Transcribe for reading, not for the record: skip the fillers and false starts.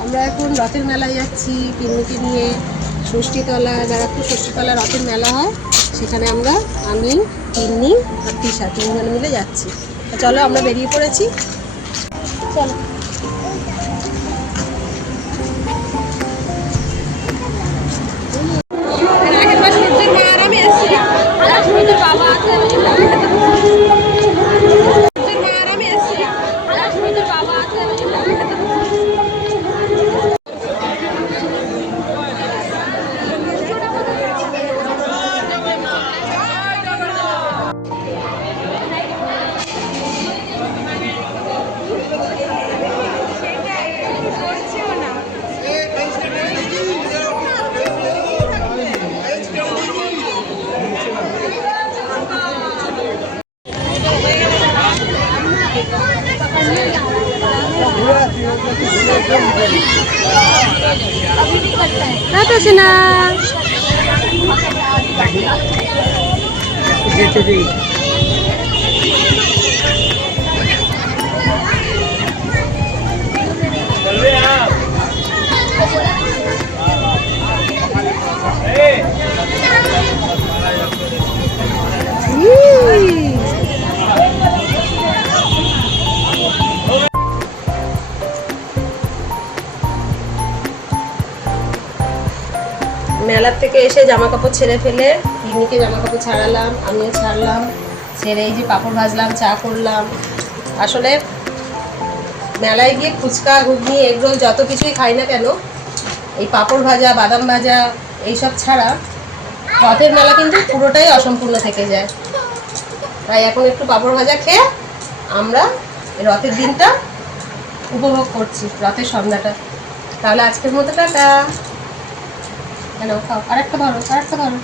আমরা এখন রথের মেলায় যাচ্ছি পিন্নিকে নিয়ে। ষষ্ঠীতলা, ব্যারাকপুর ষষ্ঠীতলা রথের মেলা হয়, সেখানে আমি পিন্নি আর তিশা তিনজন মিলে যাচ্ছি। চলো আমরা বেরিয়ে পড়েছি, চলো। মেলার থেকে এসে জামা কাপড় ছেড়ে ফেলে পিকনিকে জামা কাপড় ছাড়ালাম, আমিও ছাড়লাম, ছেড়ে এই যে পাঁপড় ভাজলাম, চা করলাম। আসলে মেলায় গিয়ে ফুচকা, ঘুগনি, এগরোল যত কিছুই খাই না কেন, এই পাঁপড় ভাজা, বাদাম ভাজা এইসব ছাড়া রথের মেলা কিন্তু পুরোটাই অসম্পূর্ণ থেকে যায়। তাই এখন একটু পাঁপড় ভাজা খেয়ে আমরা রথের দিনটা উপভোগ করছি, রথের সন্ধ্যাটা। তাহলে আজকের মতো টাটা। হ্যালো, খাও, আরেকটা ধরো, আরেকটা ধরো।